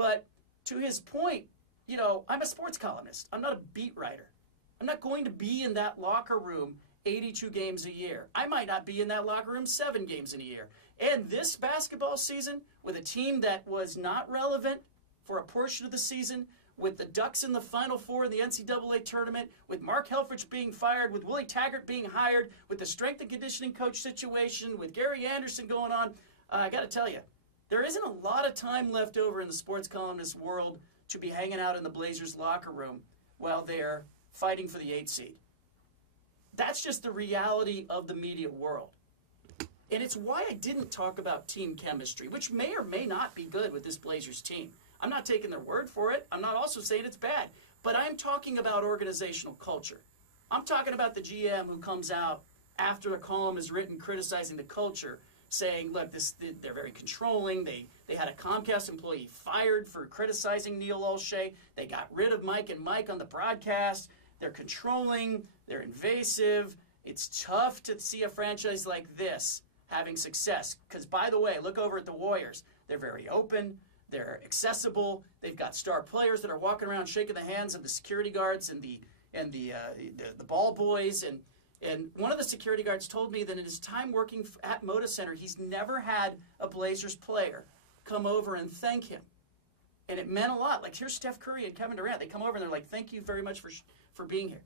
But to his point, you know, I'm a sports columnist. I'm not a beat writer. I'm not going to be in that locker room 82 games a year. I might not be in that locker room 7 games in a year. And this basketball season, with a team that was not relevant for a portion of the season, with the Ducks in the Final Four in the NCAA tournament, with Mark Helfrich being fired, with Willie Taggart being hired, with the strength and conditioning coach situation, with Gary Anderson going on, I got to tell you, there isn't a lot of time left over in the sports columnist world to be hanging out in the Blazers locker room while they're fighting for the 8th seed. That's just the reality of the media world. And it's why I didn't talk about team chemistry, which may or may not be good with this Blazers team. I'm not taking their word for it. I'm not also saying it's bad. But I'm talking about organizational culture. I'm talking about the GM who comes out after a column is written criticizing the culture, saying, look, they're very controlling. They had a Comcast employee fired for criticizing Neil Olshey. They got rid of Mike and Mike on the broadcast. They're controlling. They're invasive. It's tough to see a franchise like this having success. Because, by the way, look over at the Warriors. They're very open. They're accessible. They've got star players that are walking around shaking the hands of the security guards and the ball boys. And one of the security guards told me that in his time working at Moda Center, he's never had a Blazers player come over and thank him. And it meant a lot. Like, here's Steph Curry and Kevin Durant. They come over and they're like, thank you very much for being here.